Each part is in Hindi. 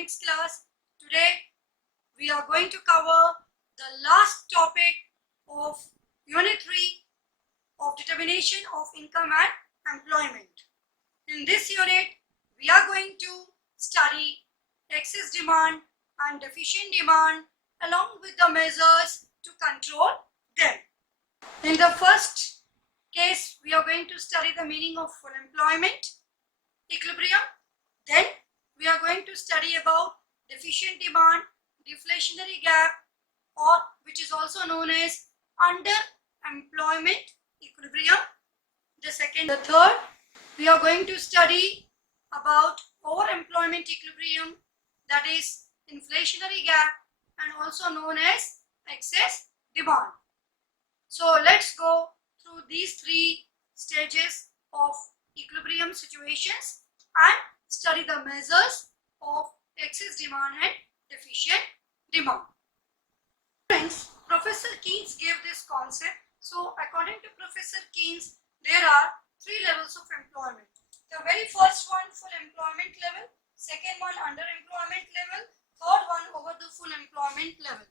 economics class. Today we are going to cover the last topic of Unit 3 of determination of income and employment. In this unit, we are going to study excess demand and deficient demand along with the measures to control them. In the first case, we are going to study the meaning of full employment, equilibrium. Then we are going to study about deficient demand, deflationary gap, or which is also known as underemployment equilibrium. The third, we are going to study about overemployment equilibrium, that is inflationary gap, and also known as excess demand. So let's go through these three stages of equilibrium situations and study the measures of excess demand and deficient demand. Friends, Professor Keynes gave this concept. So according to Professor Keynes, there are three levels of employment. The very first one, full employment level. Second one, underemployment level. Third one, over the full employment level.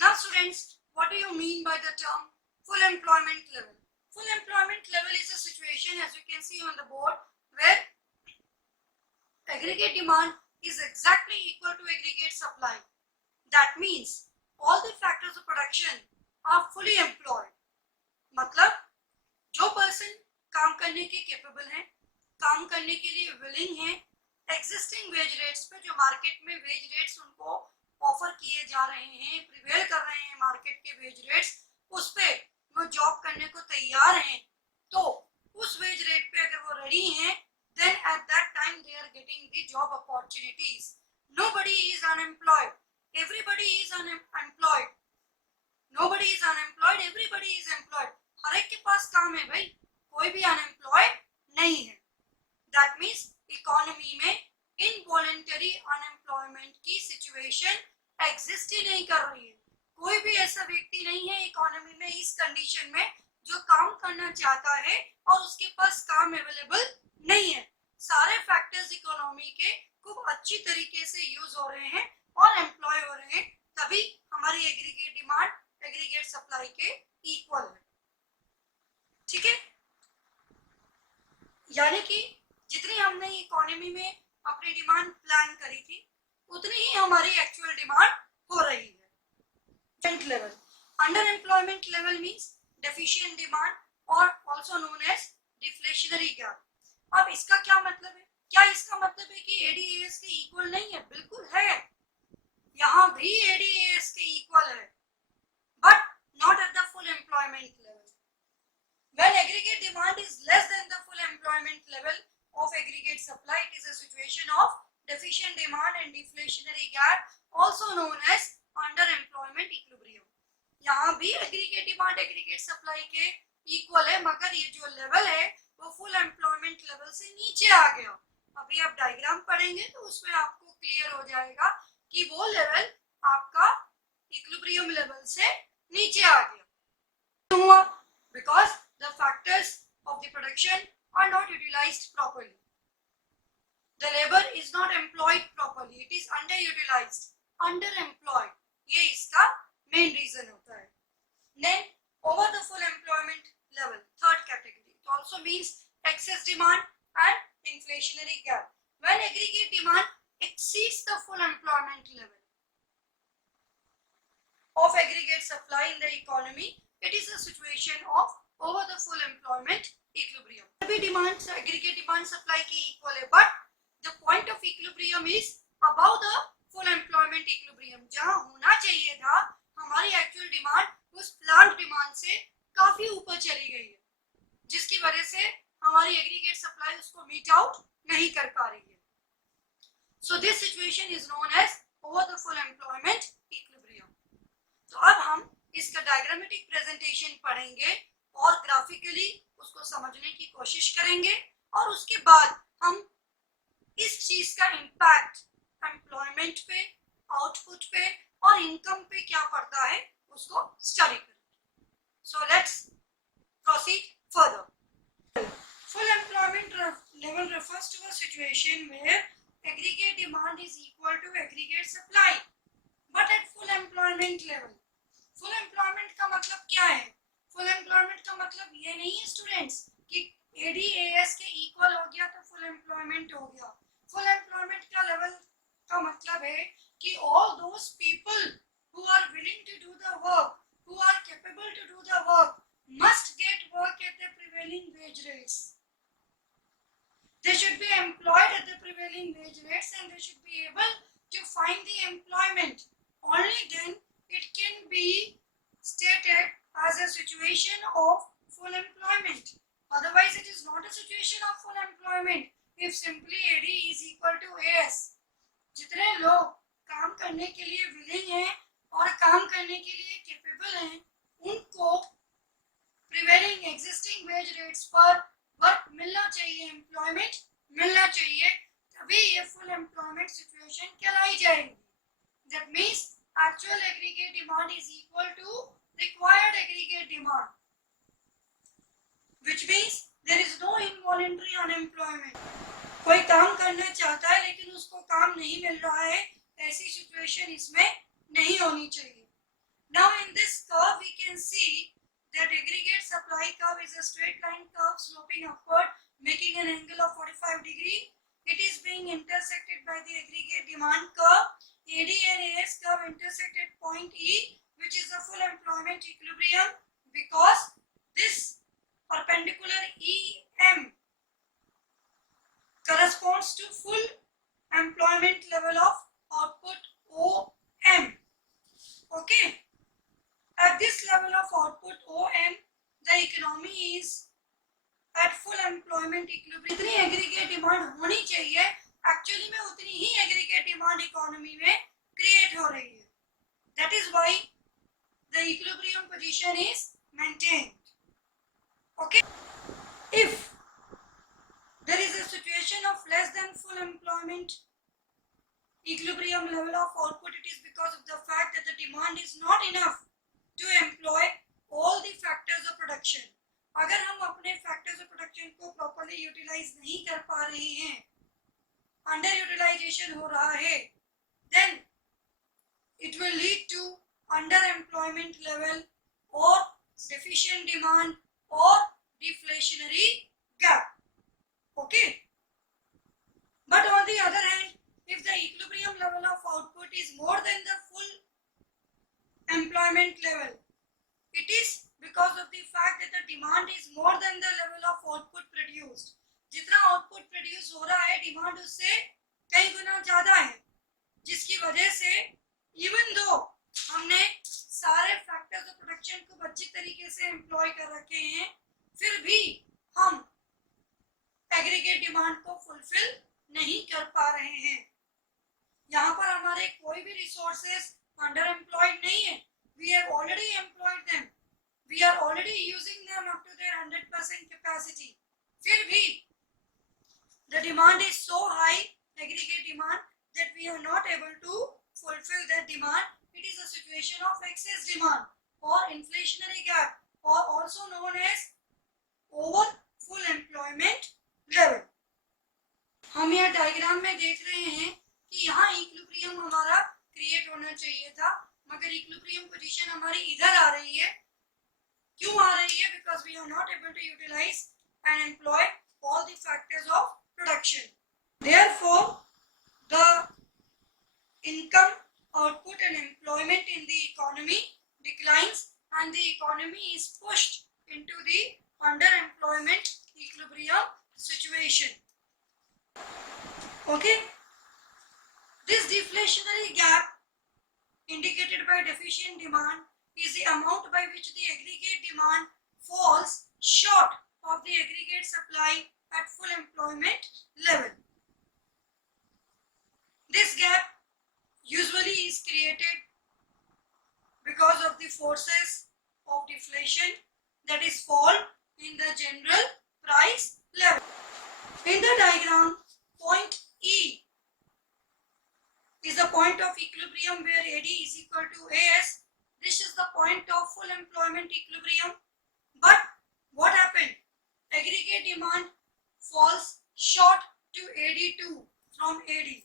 Now students, what do you mean by the term full employment level? Full employment level is a situation, as you can see on the board, where aggregate demand is exactly equal to aggregate supply. That means all the factors of production are fully employed. मतलब जो पर्सन काम करने के केपेबल हैं, काम करने के लिए विलिंग हैं, एग्जिस्टिंग वेज रेट्स पे, जो मार्केट में वेज रेट्स उनको ऑफर किए जा रहे हैं, प्रिवेल कर रहे हैं मार्केट के वेज रेट्स, उस पे वो जॉब करने को तैयार हैं, तो उस वेज रेट पे अगर वो रेडी हैं, then at that time they are getting the job opportunities. Nobody is unemployed. Everybody is unemployed. Nobody is unemployed. Everybody is employed. हर एक के पास काम है भाई, कोई भी अनएम्प्लॉयड नहीं है. That means इकोनॉमी में इनवॉलंटरी अनएम्प्लॉयमेंट की सिचुएशन एग्जिस्ट ही नहीं कर रही है. कोई भी ऐसा व्यक्ति नहीं है इकोनॉमी में इस कंडीशन में जो काम करना चाहता है और उसके पास काम अवेलेबल नहीं है. सारे फैक्टर्स इकोनॉमी के खूब अच्छी तरीके से यूज हो रहे हैं और एम्प्लॉय हो रहे हैं, तभी हमारी एग्रीगेट डिमांड एग्रीगेट सप्लाई के इक्वल है. ठीक है, यानी कि जितनी हमने इकोनॉमी में अपनी डिमांड प्लान करी थी, उतनी ही हमारी एक्चुअल डिमांड हो रही है. Level, under employment level means deficient demand और also known as deflationary gap. अब इसका क्या मतलब है? क्या इसका मतलब है कि एडीएएस के इक्वल नहीं है? बिल्कुल है, यहाँ भी एडीएएस के इक्वल है, but not at the full employment level. When aggregate demand is less than the full employment level of aggregate supply, it is a situation of deficient demand and deflationary gap, also known as underemployment equilibrium. यहाँ भी aggregate demand aggregate supply के इक्वल है, मगर ये जो लेवल है वो फुल एम्प्लॉयमेंट लेवल से नीचे आ गया. अभी आप डायग्राम पढ़ेंगे तो उसमें आपको क्लियर हो जाएगा कि वो लेवल आपका इक्विलिब्रियम लेवल से नीचे आ गया. हुआ because the factors of the production are not utilized properly. The labor is not employed properly. It is underutilized, underemployed. ये इसका main reason होता है. Then over the full employment level, third category, it also means excess demand and inflationary gap. When aggregate demand exceeds the full employment level of aggregate supply in the economy, it is a situation of over the full employment equilibrium. सभी डिमांड aggregate demand supply के equal है, but the point of equilibrium is above the full employment equilibrium. जहाँ होना चाहिए था, हमारी actual demand उस plant demand से काफी ऊपर चली गई है, जिसकी वजह से हमारी aggregate supply उसको meet out नहीं कर पा रही है. So this situation is known as over the full employment equilibrium. तो अब हम इसका डायग्रामेटिक प्रेजेंटेशन पढ़ेंगे और ग्राफिकली उसको समझने की कोशिश करेंगे, और उसके बाद हम इस चीज का इम्पैक्ट एम्प्लॉयमेंट पे, आउटपुट पे और इनकम पे क्या पड़ता है उसको स्टडी करेंगे. So let's proceed further. Full employment level refers to a situation where aggregate demand is equal to aggregate employment level. Full employment का मतलब क्या है? फुल एम्प्लॉयमेंट का मतलब ये नहीं है स्टूडेंट्स कि ADAS के इक्वल हो गया तो फुल एम्प्लॉयमेंट हो गया। फुल एम्प्लॉयमेंट का लेवल का मतलब है कि all those people who are willing to do the work, who are capable to do the work must get work at the prevailing wage rates. They should be employed at the prevailing wage rates and they should be able to find the employment. Only then it can be stated as a situation of full employment. Otherwise, it is not a situation of full employment if simply AD is equal to AS. जितने लोग काम करने के लिए विलिंग हैं और काम करने के लिए कैपेबल हैं, उनको प्रिवेलिंग एग्जिस्टिंग वेज रेट्स पर वर्क मिलना चाहिए, एम्प्लॉयमेंट मिलना चाहिए, तभी ये फुल एम्प्लॉयमेंट सिचुएशन कहलाई जाएगी। That means actual aggregate demand is equal to required aggregate demand, which means there is no involuntary unemployment. कोई काम करना चाहता है लेकिन उसको काम नहीं मिल रहा है, ऐसी सिचुएशन इसमें नहीं होनी चाहिए। Now in this curve we can see that aggregate supply curve is a straight line curve sloping upward making an angle of 45 degree. It is being intersected by the aggregate demand curve. AD and AS curve intersect at point E, which is the full employment equilibrium, because this perpendicular EM corresponds to full employment level of output OM. Okay. At this level of output OM, the economy is at full employment equilibrium. जितनी एग्रीगेट डिमांड होनी चाहिए एक्चुअली में उतनी ही एग्रीगेट डिमांड इकोनॉमी में क्रिएट हो रही है। That is why the equilibrium position is maintained. Okay. If there is a situation of less than full employment equilibrium level of output, it is because of the fact that the demand is not enough to employ all the factors of production. अगर हम अपने factors of production को properly utilize नहीं कर पा रहे हैं, under utilization हो रहा है, then it will lead to underemployment level or deficient demand or deflationary gap. Okay. But on the other hand, if the equilibrium level of output is more than the full employment level, it is because of the fact that the demand is more than the level of output produced. जितना output produce हो रहा है, demand उससे कई गुना ज्यादा है, जिसकी वजह से even though हमने सारे factors of production को अच्छी तरीके से employ कर रखे हैं, फिर भी हम aggregate demand को fulfill नहीं कर पा रहे हैं। यहाँ पर हमारे कोई भी resources underemployed नहीं है, we have already employed them, we are already using them up to their 100% capacity, फिर भी the demand is so high, aggregate demand, that we are not able to fulfill that demand. It is a situation of excess demand or inflationary gap, or also known as over full employment level. हम यह डायग्राम में देख रहे हैं कि यहाँ इक्विलिब्रियम हमारा क्रिएट होना चाहिए था, मगर इक्विलिब्रियम पोजीशन हमारी इधर आ रही है। क्यों आ रही है? Because we are not able to utilize and employ all the factors of production. Therefore, the income, output and employment in the economy declines and the economy is pushed into the underemployment equilibrium situation. Okay? This deflationary gap indicated by deficient demand is the amount by which the aggregate demand falls short of the aggregate supply at full employment level. This gap usually is created because of the forces of deflation, that is fall in the general price level. In the diagram, point E is the point of equilibrium where AD is equal to AS. This is the point of full employment equilibrium. But what happened? Aggregate demand falls short to AD2 from AD.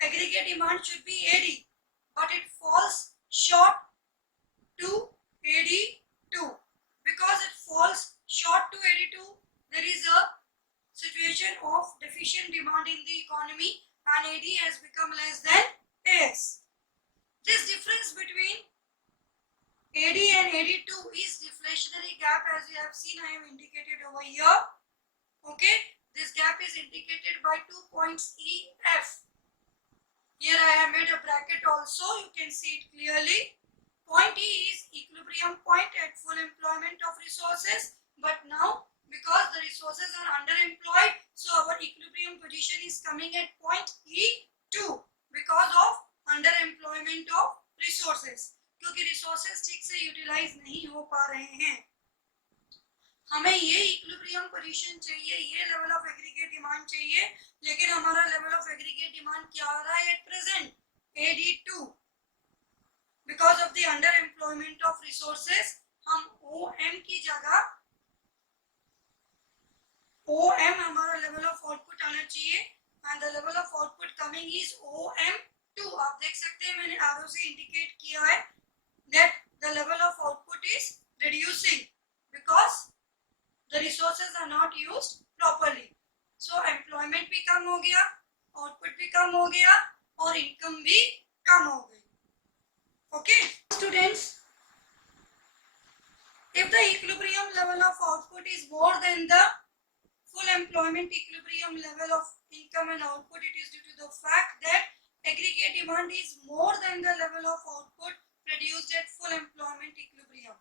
Aggregate demand should be AD, but it falls short to AD2. Because it falls short to AD2, there is a situation of deficient demand in the economy and AD has become less than AS. This difference between AD and AD2 is deflationary gap, as you have seen I have indicated over here. Okay, this gap is indicated by 2 points EF. Here I have made a bracket also, you can see it clearly. Point E is equilibrium point at full employment of resources, but now because the resources are underemployed, so our equilibrium position is coming at point E2 because of underemployment of resources. क्योंकि रिसोर्सेज ठीक से यूटिलाइज नहीं हो पा रहे हैं, हमें ये इक्विलिब्रियम पोजीशन चाहिए, ये लेवल ऑफ एग्रीगेट डिमांड चाहिए, लेकिन हमारा लेवल ऑफ एग्रीगेट डिमांड क्या आ रहा है at present AD2 because of the under employment of resources. हम OM की जगह OM हमारा लेवल ऑफ आउटपुट आना चाहिए and the level of output coming is OM2. आप देख सकते हैं मैंने एरो से इंडिकेट किया है that the level of output is reducing because the resources are not used properly. So employment भी कम हो गया, output भी कम हो गया और income भी कम हो गई. Okay, students, if the equilibrium level of output is more than the full employment equilibrium level of income and output, it is due to the fact that aggregate demand is more than the level of output produced at full employment equilibrium.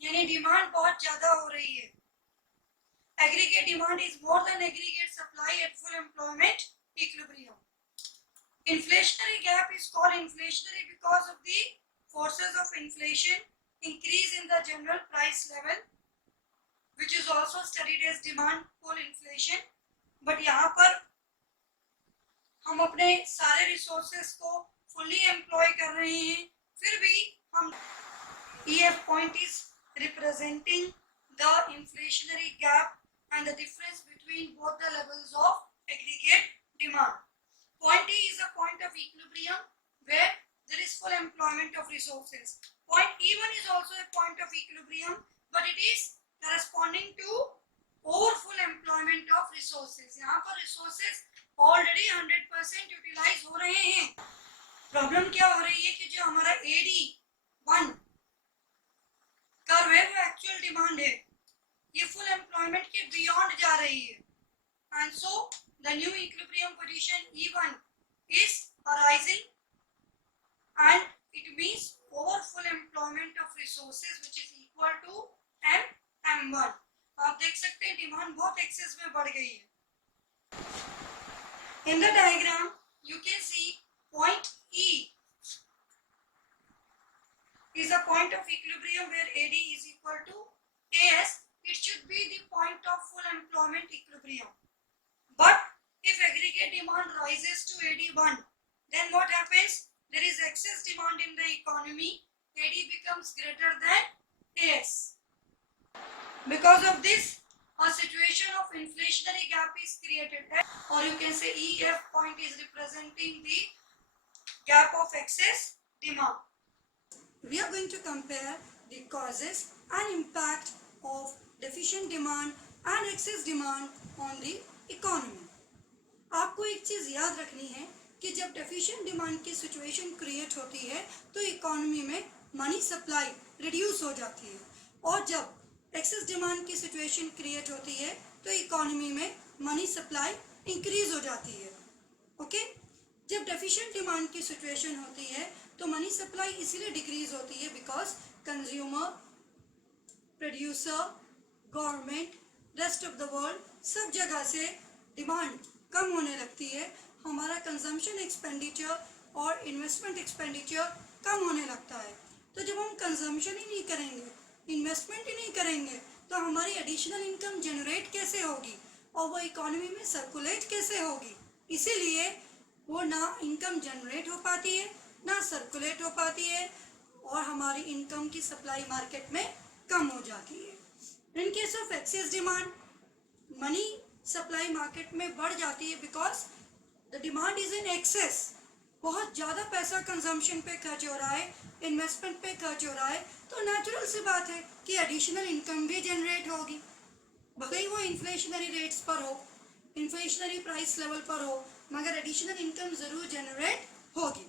यानी डिमांड बहुत ज्यादा हो रही है. Aggregate demand is more than aggregate supply at full employment equilibrium. Inflationary gap is called inflationary because of the forces of inflation, increase in the general price level, which is also studied as demand pull inflation. But यहाँ पर हम अपने सारे resources को fully employ कर रहे हैं, फिर भी हम EF point is representing the inflationary gap and the difference between both the levels of aggregate demand. Point E is a point of equilibrium where there is full employment of resources. Point E1 is also a point of equilibrium, but it is corresponding to over full employment of resources. यहाँ पर resources already 100% utilize हो रहे हैं. प्रॉब्लम क्या हो रही है कि जो हमारा AD1 कर्व है वो एक्चुअल डिमांड है, ये फुल एम्प्लॉयमेंट के बियॉन्ड जा रही है, and so the new equilibrium position E1 is arising and it means over full employment of resources which is equal to M1. आप देख सकते हैं डिमांड बहुत एक्सेस में बढ़ गई है. In the diagram you can see point E is a point of equilibrium where AD is equal to AS. It should be the point of full employment equilibrium. But if aggregate demand rises to AD1, then what happens? There is excess demand in the economy. AD becomes greater than AS. Because of this, a situation of inflationary gap is created, or you can say EF point is representing the gap of excess demand. We are going to compare the causes and impact of deficient demand and excess demand on the economy. आपको एक चीज़ याद रखनी है कि जब डेफिशिएंट डिमांड की सिचुएशन क्रिएट होती है तो इकोनॉमी में मनी सप्लाई रिड्यूस हो जाती है, और जब एक्सेस डिमांड की सिचुएशन क्रिएट होती है तो इकोनॉमी में मनी सप्लाई इंक्रीज हो जाती है. ओके, जब डेफिशिएंट डिमांड की सिचुएशन होती है तो मनी सप्लाई इसीलिए डिक्रीज होती है because consumer, producer, government, rest of the world सब जगह से डिमांड कम होने लगती है. हमारा कंजम्पशन एक्सपेंडिचर और इन्वेस्टमेंट एक्सपेंडिचर कम होने लगता है. तो जब हम कंजम्पशन ही नहीं करेंगे, इन्वेस्टमेंट ही नहीं करेंगे, तो हमारी एडिशनल इनकम जनरेट कैसे होगी और वो इकोनॉमी में सर्कुलेट कैसे होगी? इसीलिए वो ना इनकम जनरेट हो पाती है, ना सर्कुलेट हो पाती है, और हमारी इनकम की सप्लाई मार्केट में कम हो जाती है. In case of excess demand, money supply market में बढ़ जाती है because the demand is in excess. बहुत ज़्यादा पैसा कंजम्पशन पे खर्च हो रहा है, इन्वेस्टमेंट पे खर्च हो रहा है, तो नेचुरल सी बात है कि एडिशनल इनकम भी जनरेट होगी, भले ही वो इन्फ्लेशनरी रेट्स पर हो, इन्फ्लेशनरी प्राइस लेवल पर हो, मगर एडिशनल इनकम ज़रूर जनरेट होगी.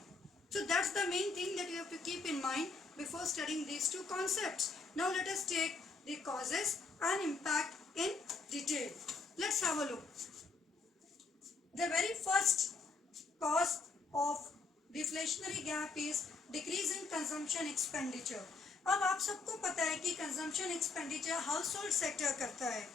So that's the main thing that you have to keep in mind before studying these two concepts. Now let us take the causes and impact in detail. Let's have a look. The very first cause of deflationary gap is decrease in consumption expenditure. अब आप सबको पता है कि consumption expenditure house hold sector करता है.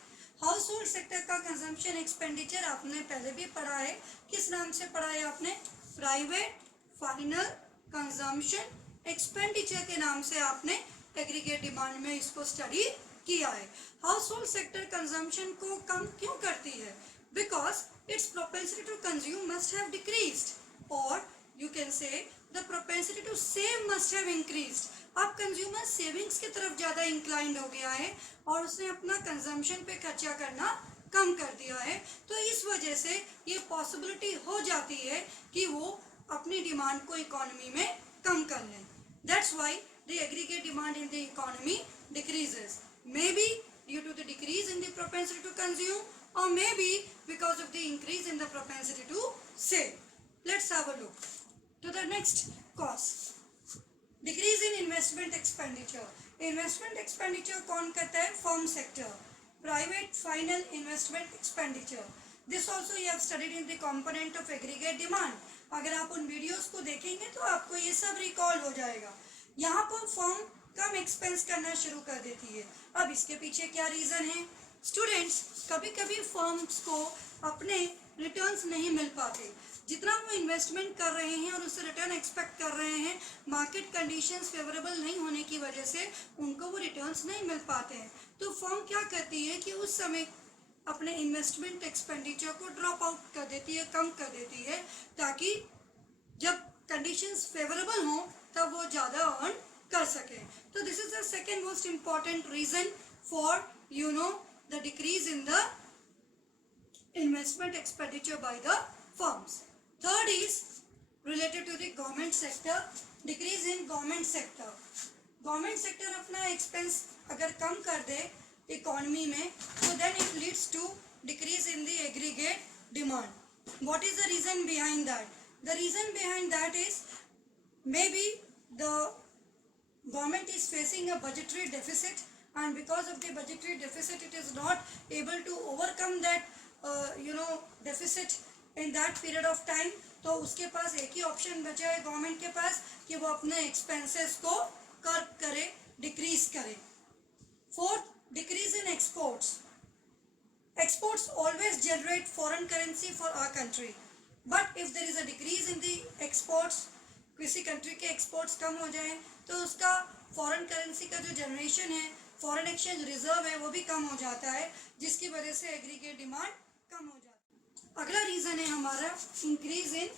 हाउस होल्ड सेक्टर का कंजम्पशन एक्सपेंडिचर आपने पहले भी पढ़ा है. किस नाम से पढ़ा है आपने? प्राइवेट फाइनल कंजम्पशन एक्सपेंडिचर के नाम से आपने एग्रीगेट डिमांड में इसको स्टडी किया है. हाउस होल्ड सेक्टर कंजम्पशन को कम क्यों करती है? Because its propensity to consume must have decreased, or you can say the propensity to save must have increased. अब कंज्यूमर सेविंग्स की तरफ ज़्यादा इंक्लाइंड हो गया है और उसने अपना कंजम्पशन पे खर्चा करना कम कर दिया है. तो इस वजह से ये पॉसिबिलिटी हो जाती है कि वो अपनी डिमांड को इकोनॉमी में कम कर लें. That's why the aggregate demand in the economy decreases, may be due to the decrease in the propensity to consume, or maybe because of the increase in the propensity to save. Let's have a look to the next cause. Decrease in investment expenditure. Investment expenditure कौन करता है? Firm sector. Private final investment expenditure. This also you have studied in the component of aggregate demand. अगर आप उन वीडियोस को देखेंगे तो आपको ये सब रिकॉल हो जाएगा. यहाँ पर फर्म कम एक्सपेंस करना शुरू कर देती है. अब इसके पीछे क्या रीज़न है? स्टूडेंट्स, कभी कभी फर्म्स को अपने रिटर्न्स नहीं मिल पाते. जितना वो इन्वेस्टमेंट कर रहे हैं और उससे रिटर्न एक्सपेक्ट कर रहे हैं, मार्केट कंडीशंस फेवरेबल नहीं होने की वजह से उनको वो रिटर्न्स नहीं मिल पाते हैं. तो फर्म क्या करती है कि उस समय अपने इन्वेस्टमेंट एक्सपेंडिचर को ड्रॉप आउट कर देती है, कम कर देती है, ताकि जब कंडीशंस फेवरेबल हों तब वो ज़्यादा अर्न कर सके. तो this is the second most important reason for the decrease in the investment expenditure by the firms. Third is related to the government sector. Decrease in government sector. Government sector अपना expense अगर कम कर दे economy में, so then it leads to decrease in the aggregate demand. What is the reason behind that? The reason behind that is maybe the government is facing a budgetary deficit, and because of the budgetary deficit it is not able to overcome that deficit in that period of time. तो उसके पास एक ही ऑप्शन बचा है गवर्नमेंट के पास कि वो अपने एक्सपेंसेस को कर्ब करे, डिक्रीज करे. Fourth, decrease in exports. Exports always generate foreign currency for our country, but if there is a decrease in the exports, किसी कंट्री के एक्सपोर्ट्स कम हो जाए तो उसका फॉरेन करेंसी का जो जनरेशन है, फॉरेन एक्सचेंज रिजर्व है, वो भी कम हो जाता है, जिसकी वजह से एग्रीगेट डिमांड कम हो जाती है. अगला रीज़न है हमारा इंक्रीज इन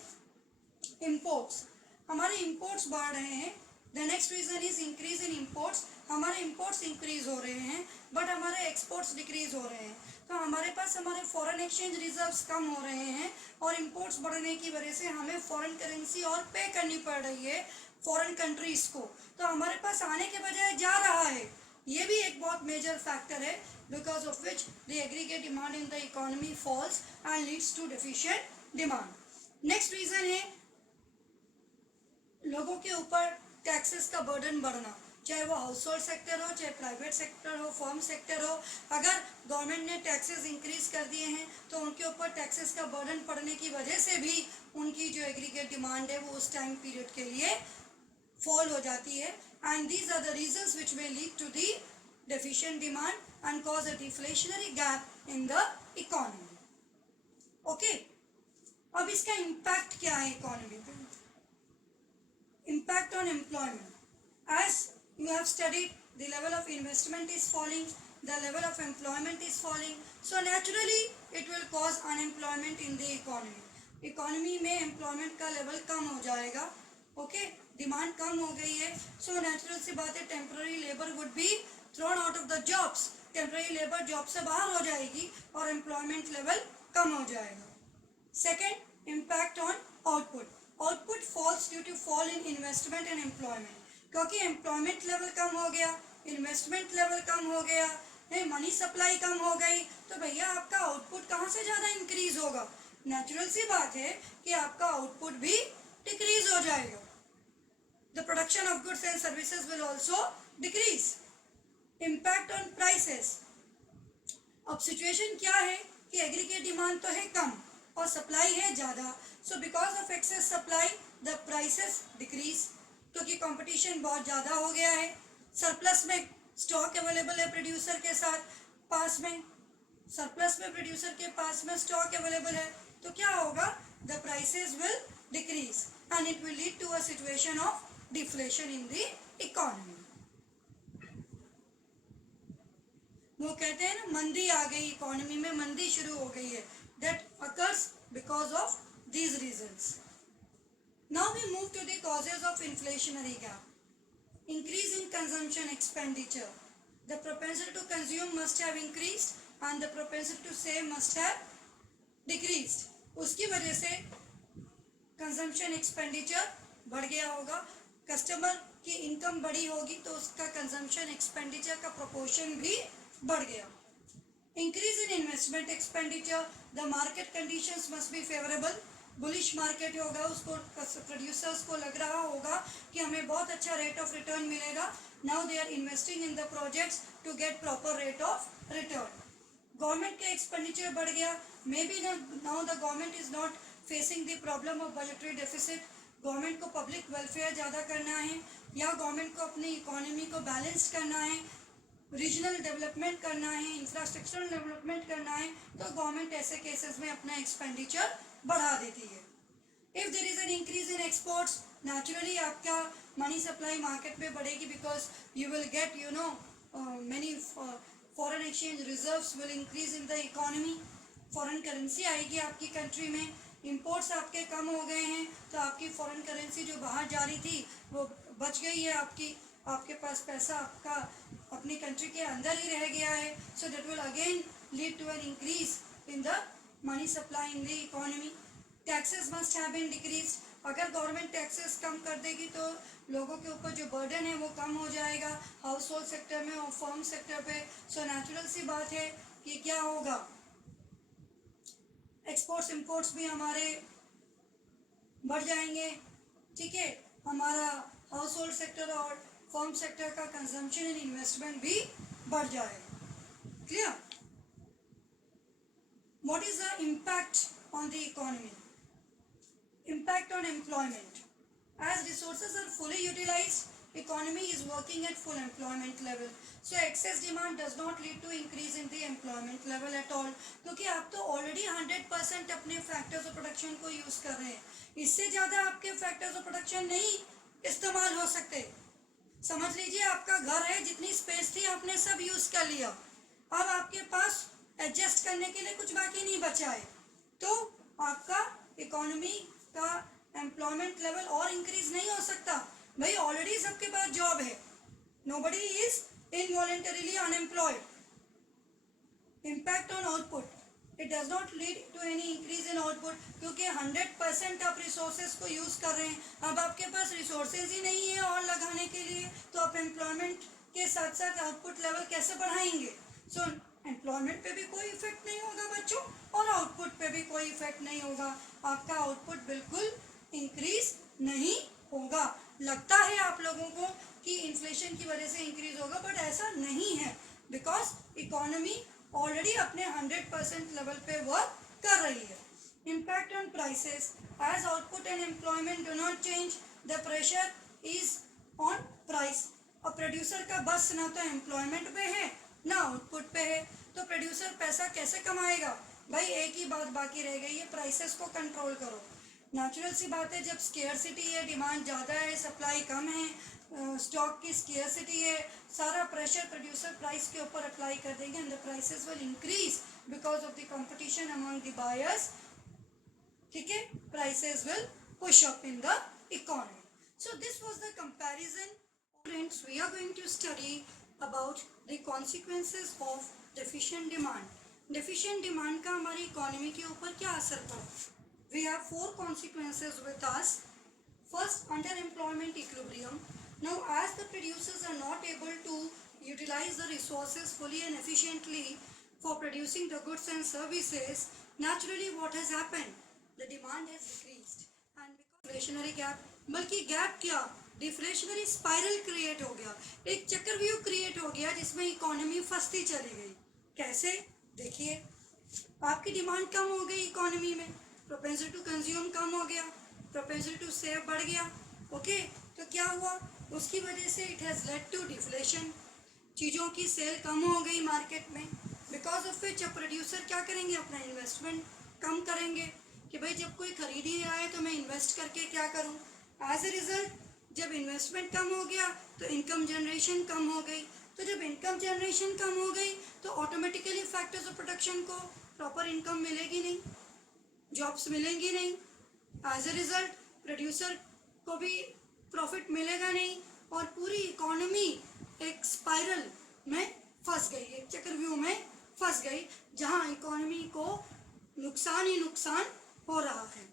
इम्पोर्ट्स. हमारे इम्पोर्ट्स बढ़ रहे हैं. The next reason is increase in imports. हमारे इम्पोर्ट्स इंक्रीज हो रहे हैं बट हमारे एक्सपोर्ट्स डिक्रीज हो रहे हैं. तो हमारे पास हमारे फॉरेन एक्सचेंज रिजर्व्स कम हो रहे हैं और इम्पोर्ट्स बढ़ने की वजह से हमें फॉरेन करेंसी और पे करनी पड़ रही है फॉरेन कंट्रीज़ को. तो हमारे पास आने के बजाय जा रहा है. ये भी एक बहुत मेजर फैक्टर है because of which the aggregate demand in the economy falls and leads to deficient demand. Next reason है लोगों के ऊपर टैक्सेस का बर्डन बढ़ना, चाहे वो हाउस होल्ड सेक्टर हो, चाहे प्राइवेट सेक्टर हो, फर्म सेक्टर हो. अगर गवर्नमेंट ने टैक्सेस इंक्रीज कर दिए हैं तो उनके ऊपर टैक्सेस का बर्डन पड़ने की वजह से भी उनकी जो एग्रीगेट डिमांड है वो उस टाइम पीरियड के लिए फॉल हो जाती है. And these are the reasons which may lead to the deficient demand and cause a deflationary gap in the economy. Okay, अब इसका इम्पैक्ट क्या है इकोनॉमी पे? Impact on employment. As you have studied, the level of investment is falling, the level of employment is falling, so naturally it will cause unemployment in the economy. Economy में employment का level कम हो जाएगा. Okay, demand कम हो गई है, so natural सी बात है temporary labor would be thrown out of the jobs. Temporary labor job से बाहर हो जाएगी और employment level कम हो जाएगा. Second, impact on output. Output what's due to fall in investment and employment? क्योंकि एम्प्लॉयमेंट लेवल कम हो गया, इन्वेस्टमेंट लेवल कम हो गया, मनी सप्लाई कम हो गई, तो भैया आपका आउटपुट कहाँ से ज़्यादा इंक्रीज होगा? नेचुरल सी बात है कि आपका आउटपुट भी डिक्रीज हो जाएगा. The production of goods and services will also decrease. Impact on prices. अब सिचुएशन क्या है कि एग्रीगेट डिमांड तो है कम और सप्लाई है ज़्यादा. So because of excess supply the prices decrease, क्योंकि कंपटीशन बहुत ज़्यादा हो गया है. सरप्लस में स्टॉक अवेलेबल है प्रोड्यूसर के साथ, पास में सरप्लस में प्रोड्यूसर के पास में स्टॉक अवेलेबल है, तो क्या होगा? The prices will decrease and it will lead to a situation of deflation in the economy. वो कहते हैं ना, मंदी आ गई, इकोनॉमी में मंदी शुरू हो गई है. That occurs because of these reasons. Now we move to the causes of inflationary gap. Increase in consumption expenditure. The propensity to consume must have increased and the propensity to save must have decreased. उसकी वजह से consumption expenditure बढ़ गया होगा. कस्टमर की इनकम बढ़ी होगी तो उसका consumption expenditure का proportion भी बढ़ गया. Increase in investment expenditure. The market conditions must be favorable. Bullish market होगा, उसको प्रोड्यूसर्स को लग रहा होगा कि हमें बहुत अच्छा रेट ऑफ रिटर्न मिलेगा. Now they are investing in the projects to get proper rate of return. Government का एक्सपेंडिचर बढ़ गया. May be now the government is not facing the problem of budgetary deficit. Government को पब्लिक वेलफेयर ज़्यादा करना है या गवर्नमेंट को अपनी इकोनॉमी को बैलेंस करना है, रीजनल डेवलपमेंट करना है, इंफ्रास्ट्रक्चरल डेवलपमेंट करना है, तो गवर्नमेंट ऐसे केसेस में अपना एक्सपेंडिचर बढ़ा देती है. If there is an increase in exports, naturally आपका मनी सप्लाई मार्केट में बढ़ेगी because you will get many foreign exchange reserves will increase in the economy. Foreign currency आएगी आपकी कंट्री में. इंपोर्ट्स आपके कम हो गए हैं तो आपकी फॉरेन करेंसी जो बाहर जा रही थी वो बच गई है. आपके पास पैसा आपका अपनी कंट्री के अंदर ही रह गया है. So that will again lead to an increase in the money supply in the economy. Taxes must have been decrease. अगर गवर्नमेंट टैक्सेस कम कर देगी तो लोगों के ऊपर जो बर्डन है वो कम हो जाएगा, हाउस होल्ड सेक्टर में और फर्म सेक्टर पे. सो नेचुरल सी बात है कि क्या होगा, एक्सपोर्ट्स इंपोर्ट्स भी हमारे बढ़ जाएंगे. ठीक है, हमारा हाउस होल्ड सेक्टर और फर्म सेक्टर का कंजम्पशन एंड इन्वेस्टमेंट भी बढ़ जाएगा. Clear? What is the impact on the economy? Impact on employment. As resources are fully utilized, economy is working at full employment level. So excess demand does not lead to increase in the employment level at all. क्योंकि आप तो already 100% अपने factors of production को use कर रहे हैं. इससे ज़्यादा आपके factors of production नहीं इस्तेमाल हो सकते. समझ लीजिए आपका घर है, जितनी स्पेस थी आपने सब यूज कर लिया. अब आपके पास एडजस्ट करने के लिए कुछ बाकी नहीं बचा है, तो आपका इकोनॉमी का एम्प्लॉयमेंट लेवल और इंक्रीज नहीं हो सकता. भाई ऑलरेडी सबके पास जॉब है, nobody is involuntarily unemployed. Impact on output. It does not lead to any increase in output, क्योंकि 100% आप रिसोर्सेज को यूज कर रहे हैं. अब आपके पास रिसोर्सेज ही नहीं है और लगाने के लिए, तो आप एम्प्लॉयमेंट के साथ साथ आउटपुट लेवल कैसे बढ़ाएंगे? सो एम्प्लॉयमेंट पे भी कोई इफेक्ट नहीं होगा बच्चों, और आउटपुट पे भी कोई इफेक्ट नहीं होगा. आपका आउटपुट बिल्कुल इंक्रीज नहीं होगा. लगता है आप लोगों को कि इन्फ्लेशन की वजह से इंक्रीज होगा, बट ऐसा नहीं है, बिकॉज इकोनॉमी ऑलरेडी अपने 100% लेवल पे वर्क कर रही है. Impact on prices. As output and employment do not change, the pressure is on price. और प्रोड्यूसर का बस ना तो एम्प्लॉयमेंट पे है ना आउटपुट पे है, तो प्रोड्यूसर पैसा कैसे कमाएगा? भाई एक ही बात बाकी रह गई है, प्राइसेस को कंट्रोल करो. नेचुरल सी बात है, जब स्केयरसिटी है, डिमांड ज़्यादा है, सप्लाई कम है, स्टॉक की स्केयरसिटी है, सारा प्रेशर प्रोड्यूसर प्राइस के ऊपर अप्लाई कर देंगे and the prices will increase because of the competition among the buyers. ठीक है, prices will push up in the economy. So this was the comparison. Friends, we are going to study about the consequences of deficient demand. Deficient demand का हमारी इकोनॉमी के ऊपर क्या असर पड़ा? We have 4 consequences with us. First, underemployment equilibrium. Now, as the producers are not able to utilize the resources fully and efficiently for producing the goods and services, naturally what has happened? The demand has decreased. And because deflationary gap, बल्कि गैप क्या, डिफ्लेशनरी स्पाइरल क्रिएट हो गया, एक चक्रव्यूह क्रिएट हो गया जिसमें इकोनॉमी फंसती चली गई. कैसे? देखिए, आपकी डिमांड कम हो गई इकोनॉमी में, प्रोपेंसिटी टू कंज्यूम कम हो गया, प्रोपेंसिटी टू सेव बढ़ गया. ओके, तो क्या हुआ? उसकी वजह से it has led to deflation. चीज़ों की सेल कम हो गई मार्केट में, बिकॉज ऑफ विच अब प्रोड्यूसर क्या करेंगे? अपना इन्वेस्टमेंट कम करेंगे कि भाई जब कोई खरीद ही रहा है तो मैं इन्वेस्ट करके क्या करूं. एज ए रिजल्ट जब इन्वेस्टमेंट कम हो गया तो इनकम जनरेशन कम हो गई. तो जब इनकम जनरेशन कम हो गई तो ऑटोमेटिकली फैक्टर्स ऑफ प्रोडक्शन को प्रॉपर इनकम मिलेगी नहीं, जॉब्स मिलेंगी नहीं. एज ए रिजल्ट प्रोड्यूसर को भी प्रॉफिट मिलेगा नहीं और पूरी इकोनॉमी एक स्पाइरल में फंस गई, एक चक्रव्यूह में फंस गई जहां इकोनॉमी को नुकसान ही नुकसान हो रहा है.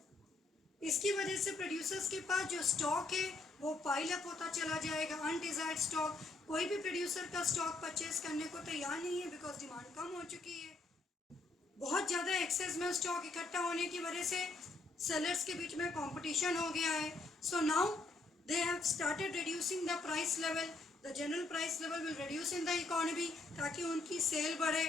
इसकी वजह से प्रोड्यूसर्स के पास जो स्टॉक है वो पाइल अप होता चला जाएगा. अनडिजायर्ड स्टॉक, कोई भी प्रोड्यूसर का स्टॉक परचेज करने को तैयार नहीं है बिकॉज डिमांड कम हो चुकी है. बहुत ज़्यादा एक्सेस में स्टॉक इकट्ठा होने की वजह से सेलर्स के बीच में कंपटीशन हो गया है. So now they have started reducing the price level. The general price level will reduce in the economy ताकि उनकी सेल बढ़े.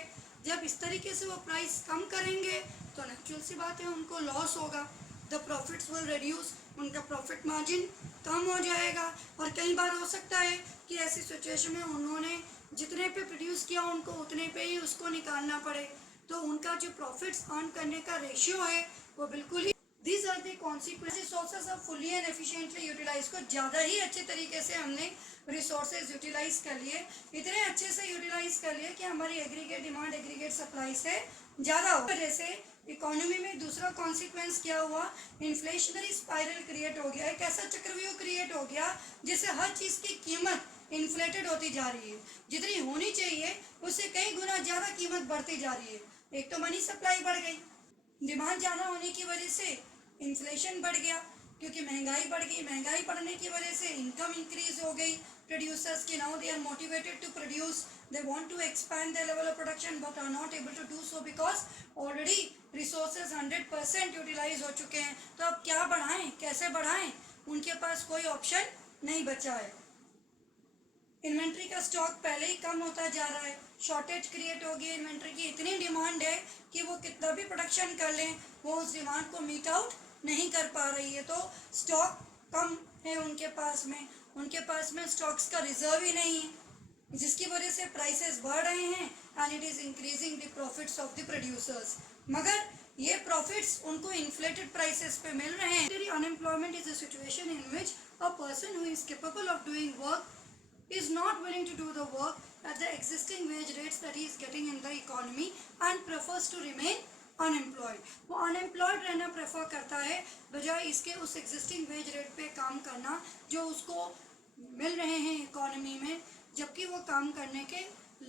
जब इस तरीके से वो प्राइस कम करेंगे तो नेचुरल सी बात है उनको लॉस होगा. द प्रॉफिट्स विल रिड्यूस, उनका प्रॉफिट मार्जिन कम हो जाएगा. और कई बार हो सकता है कि ऐसी सिचुएशन में उन्होंने जितने पे प्रोड्यूस किया उनको उतने पे ही उसको निकालना पड़े, तो उनका जो प्रॉफिट्स अर्न करने का रेशियो है वो बिल्कुल ही. These are the consequences. Resources are fully and efficiently utilized. को ज़्यादा ही अच्छे तरीके से हमने रिसोर्सेज यूटिलाइज कर लिए, इतने अच्छे से यूटिलाइज कर लिए कि हमारी एग्रीगेट डिमांड एग्रीगेट सप्लाई से ज़्यादा हो. वजह से इकोनॉमी में दूसरा कॉन्सिक्वेंस क्या हुआ? इन्फ्लेशनरी स्पाइरल क्रिएट हो गया. एक ऐसा चक्रव्यूह क्रिएट हो गया जिससे हर चीज़ की कीमत इन्फ्लेटेड होती जा रही है. जितनी होनी चाहिए उससे कई गुना ज़्यादा कीमत बढ़ती जा रही है. एक तो मनी सप्लाई बढ़ गई, डिमांड ज़्यादा होने की वजह से इन्फ्लेशन बढ़ गया क्योंकि महंगाई बढ़ गई. महंगाई बढ़ने की वजह से इनकम इंक्रीज हो गई प्रोड्यूसर्स की. Now they are motivated to produce, they want to expand the level of production but are not able to do so because already resources 100% utilise हो चुके हैं. तो अब क्या बढ़ाएं, कैसे बढ़ाएं? उनके पास कोई ऑप्शन नहीं बचा है. इन्वेंट्री का स्टॉक पहले ही कम होता जा रहा है, शॉर्टेज क्रिएट हो गई. इन्वेंट्री की इतनी डिमांड है कि वो कितना भी प्रोडक्शन कर लें वो उस डिमांड को मीट आउट नहीं कर पा रही है. तो स्टॉक कम है उनके पास में स्टॉक्स का रिजर्व ही नहीं है, जिसकी वजह से प्राइसेस बढ़ रहे हैं and it is increasing the profits of the producers. मगर ये प्रॉफिट्स उनको इन्फ्लेटेड प्राइसेस पे मिल रहे हैं. Unemployment is a situation in which a person who is capable of doing work is not willing to do the work at the existing wage rates that he is getting in the economy and prefers to remain unemployed. वो unemployed रहना prefer करता है बजाय इसके उस existing wage rate पे काम करना जो उसको मिल रहे हैं इकोनॉमी में, जबकि वो काम करने के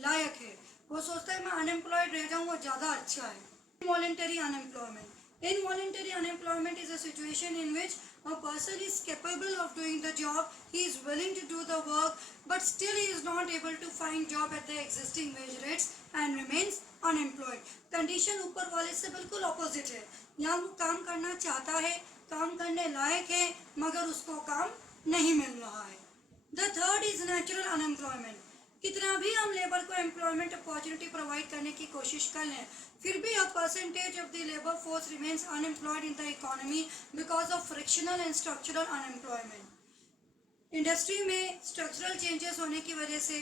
लायक है. वो सोचता है मैं unemployed रह जाऊँ वो ज़्यादा अच्छा है. Involuntary unemployment. Involuntary unemployment is a situation in which a person is capable of doing the job, he is willing to do the work, but still he is not able to find job at the existing wage rates and remains unemployed. Condition ऊपर वाले से बिल्कुल opposite है. यहाँ वो काम करना चाहता है, काम करने लायक है, मगर उसको काम नहीं मिल रहा है. The third is natural unemployment. कितना भी हम लेबर को एम्प्लॉयमेंट अपॉर्चुनिटी प्रोवाइड करने की कोशिश कर लें, फिर भी a percentage of the labour force remains unemployed in the economy because of frictional and structural unemployment. Industry में स्ट्रक्चरल चेंजेस होने की वजह से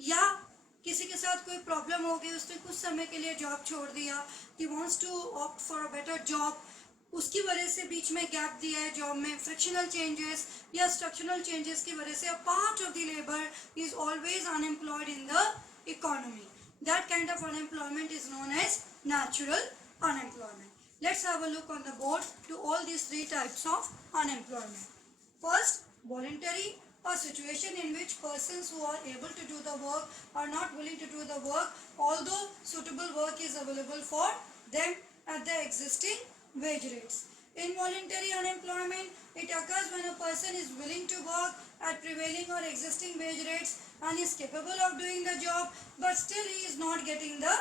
या किसी के साथ कोई प्रॉब्लम हो गई, उसने कुछ समय के लिए जॉब छोड़ दिया, he wants to opt for a better job, उसकी वजह से बीच में गैप दिया है जॉब में. फ्रिक्शनल चेंजेस या स्ट्रक्चरल चेंजेस की वजह से a part of the labour is always unemployed in the economy. That kind of unemployment is known as natural unemployment. Let's have a look on the board to all these three types of unemployment. First, voluntary, a situation in which persons who are able to do the work are not willing to do the work although suitable work is available for them at the existing wage rates. Involuntary unemployment, it occurs when a person person is willing to work at prevailing or existing wage rates and is capable of doing the job, but still he is not getting the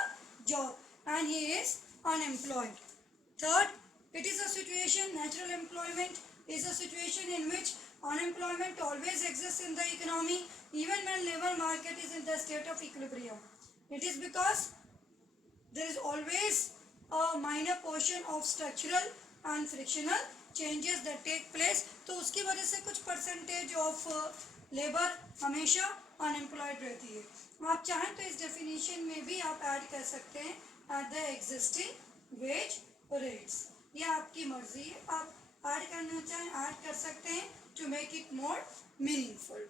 job and he is unemployed. Third, it is a situation, natural employment is a situation in which unemployment always exists in the economy even when labor market is in the state of equilibrium. It is because there is always a minor portion of structural and frictional changes that take place, तो उसकी वजह से कुछ परसेंटेज ऑफ लेबर हमेशा अनएम्प्लॉयड रहती है। आप चाहें तो इस डेफिनेशन में भी आप ऐड कर सकते हैं at the existing veg rates, ये आपकी मर्जी है, आप ऐड करना चाहें ऐड कर सकते हैं to make it more meaningful.